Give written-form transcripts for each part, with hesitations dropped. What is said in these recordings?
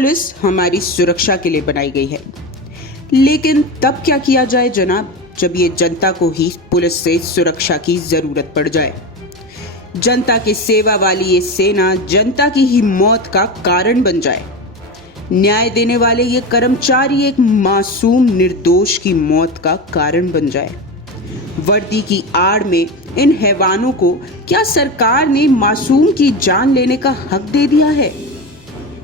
Police हमारी सुरक्षा के लिए बनाई गई है, लेकिन तब क्या किया जाए जनाब, जब ये जनता को ही पुलिस से सुरक्षा की जरूरत पड़ जाए। जनता की सेवा वाली ये सेना जनता की ही मौत का कारण बन जाए। न्याय देने वाले ये कर्मचारी एक मासूम निर्दोष की मौत का कारण बन जाए। वर्दी की आड़ में इन हैवानों को क्या सरकार ने मासूम की जान लेने का हक दे दिया है?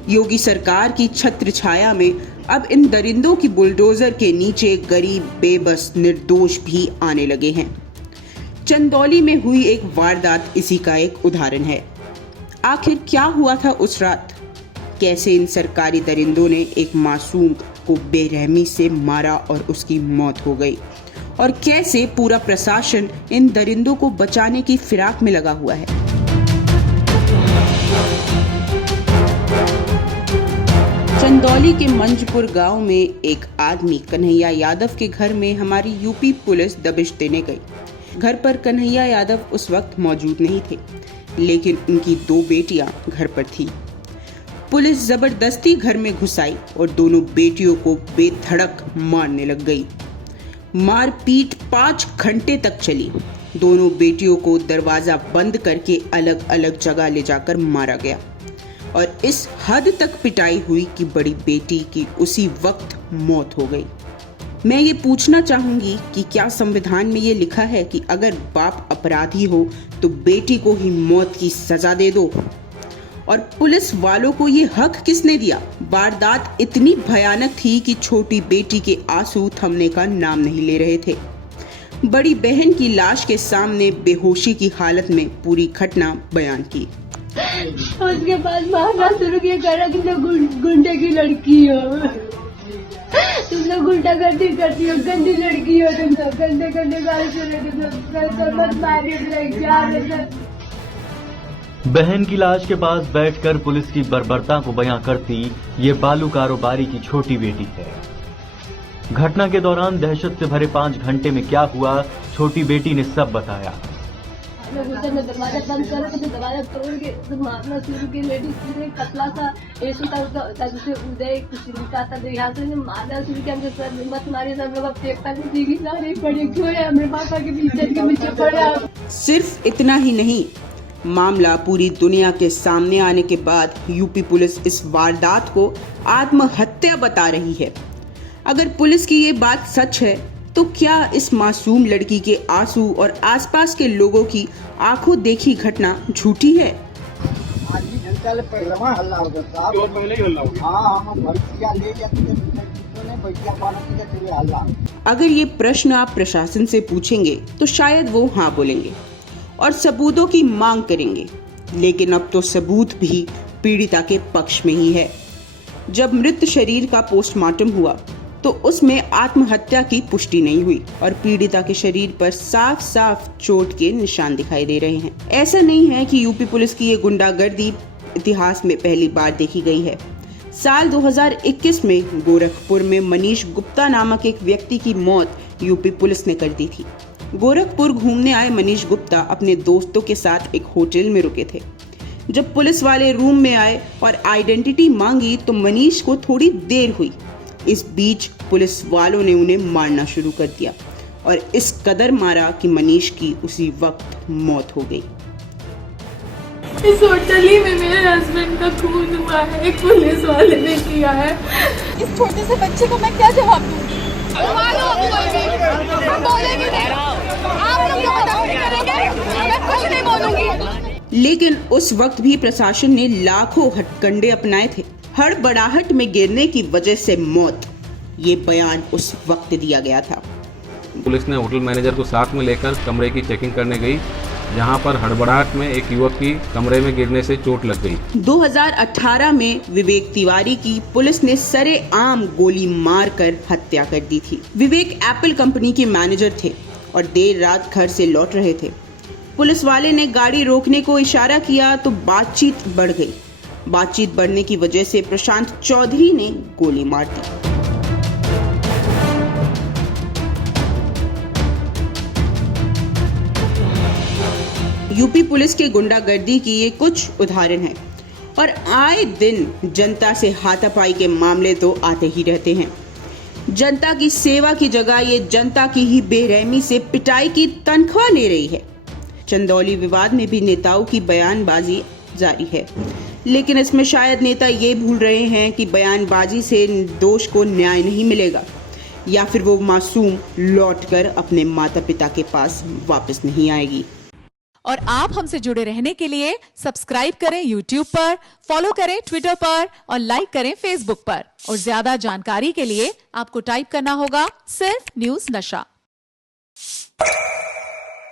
योगी सरकार की छत्र छाया में अब इन दरिंदों की बुलडोजर के नीचे गरीब बेबस निर्दोष भी आने लगे हैं। चंदौली में हुई एक वारदात इसी का एक उदाहरण है। आखिर क्या हुआ था उस रात? कैसे इन सरकारी दरिंदों ने एक मासूम को बेरहमी से मारा और उसकी मौत हो गई, और कैसे पूरा प्रशासन इन दरिंदों को बचाने की फिराक में लगा हुआ है। चंदौली के मंजपुर गांव में एक आदमी कन्हैया यादव के घर में हमारी यूपी पुलिस दबिश देने गई। घर पर कन्हैया यादव उस वक्त मौजूद नहीं थे, लेकिन उनकी 2 बेटियां घर पर थी। पुलिस जबरदस्ती घर में घुस आई और दोनों बेटियों को बेधड़क मारने लग गई। मारपीट 5 घंटे तक चली। दोनों बेटियों को दरवाजा बंद करके अलग अलग जगह ले जाकर मारा गया, और इस हद तक पिटाई हुई कि बड़ी बेटी की उसी वक्त मौत हो गई। मैं ये पूछना चाहूंगी कि क्या संविधान में ये लिखा है कि अगर बाप अपराधी हो तो बेटी को ही मौत की सजा दे दो? और पुलिस वालों को ये हक किसने दिया? वारदात इतनी भयानक थी कि छोटी बेटी के आंसू थमने का नाम नहीं ले रहे थे। बड़ी बहन की लाश के सामने बेहोशी की हालत में पूरी घटना बयान की। उसके बाद मारना शुरू किया, करा तुम लोग गुंडे की लड़की हो, तुम लोग गुंडागर्दी करती हो, गंदी लड़की हो, तुम लोग गंदे गंदे गाली सुने, मत मारिए। बहन की लाश के पास बैठकर पुलिस की बर्बरता को बयां करती ये बालू कारोबारी की छोटी बेटी है। घटना के दौरान दहशत से भरे 5 घंटे में क्या हुआ, छोटी बेटी ने सब बताया। दरवाजा बंद करो तो दरवाजा तोड़ के तो मारना शुरू किया। लेडीज ने पतला सा ऐसे तक से उदय कुछ लिखा था, तो यहाँ से मारना शुरू किया। हमसे सर मत मारिए, सब लोग पेपर में सीखी सारे पड़े छोड़े, मेरे पापा के पीछे पड़ा। सिर्फ इतना ही नहीं, मामला पूरी दुनिया के सामने आने के बाद यूपी पुलिस इस वारदात को आत्महत्या बता रही है। अगर पुलिस की ये बात सच है तो क्या इस मासूम लड़की के आंसू और आसपास के लोगों की आंखों देखी घटना झूठी है? अगर ये प्रश्न आप प्रशासन से पूछेंगे तो शायद वो हाँ बोलेंगे और सबूतों की मांग करेंगे, लेकिन अब तो सबूत भी पीड़िता के पक्ष में ही है। जब मृत शरीर का पोस्टमार्टम हुआ तो उसमें आत्महत्या की पुष्टि नहीं हुई और पीड़िता के शरीर पर साफ साफ चोट के निशान दिखाई दे रहे हैं। ऐसा नहीं है कि यूपी पुलिस की ये गुंडागर्दी इतिहास में पहली बार देखी गई है। साल 2021 में गोरखपुर में मनीष गुप्ता नामक एक व्यक्ति की मौत यूपी पुलिस ने कर दी थी। गोरखपुर घूमने आए मनीष गुप्ता अपने दोस्तों के साथ एक होटल में रुके थे। जब पुलिस वाले रूम में आए और आइडेंटिटी मांगी तो मनीष को थोड़ी देर हुई। इस बीच पुलिस वालों ने उन्हें मारना शुरू कर दिया और इस कदर मारा कि मनीष की उसी वक्त मौत हो गई। इस होटल ही में मेरे हस्बैंड का खून हुआ है, एक पुलिस वाले ने किया है। इस छोटे से बच्चे को मैं क्या जवाब दूंगी? हम बोलेंगे नहीं, आप लोग जो बताओगे करेंगे, मैं कुछ नहीं बोलूंगी। लेकिन उस वक्त भी प्रशासन ने लाखों हथकंडे अपनाए थे। हड़बड़ाहट में गिरने की वजह से मौत, ये बयान उस वक्त दिया गया था। पुलिस ने होटल मैनेजर को साथ में लेकर कमरे की चेकिंग करने गई, जहां पर हड़बड़ाहट में एक युवक की कमरे में गिरने से चोट लग गई। 2018 में विवेक तिवारी की पुलिस ने सरेआम गोली मारकर हत्या कर दी थी। विवेक एप्पल कंपनी के मैनेजर थे और देर रात घर से लौट रहे थे। पुलिस वाले ने गाड़ी रोकने को इशारा किया तो बातचीत बढ़ गई। बातचीत बढ़ने की वजह से प्रशांत चौधरी ने गोली मार दी। यूपी पुलिस के गुंडागर्दी की ये कुछ उदाहरण है और आए दिन जनता से हाथापाई के मामले तो आते ही रहते हैं। जनता की सेवा की जगह ये जनता की ही बेरहमी से पिटाई की तनख्वाह ले रही है। चंदौली विवाद में भी नेताओं की बयानबाजी जारी है, लेकिन इसमें शायद नेता ये भूल रहे हैं कि बयानबाजी से दोष को न्याय नहीं मिलेगा या फिर वो मासूम लौटकर अपने माता पिता के पास वापस नहीं आएगी। और आप हमसे जुड़े रहने के लिए सब्सक्राइब करें YouTube पर, फॉलो करें Twitter पर और लाइक करें Facebook पर। और ज्यादा जानकारी के लिए आपको टाइप करना होगा सिर्फ न्यूज़ नशा।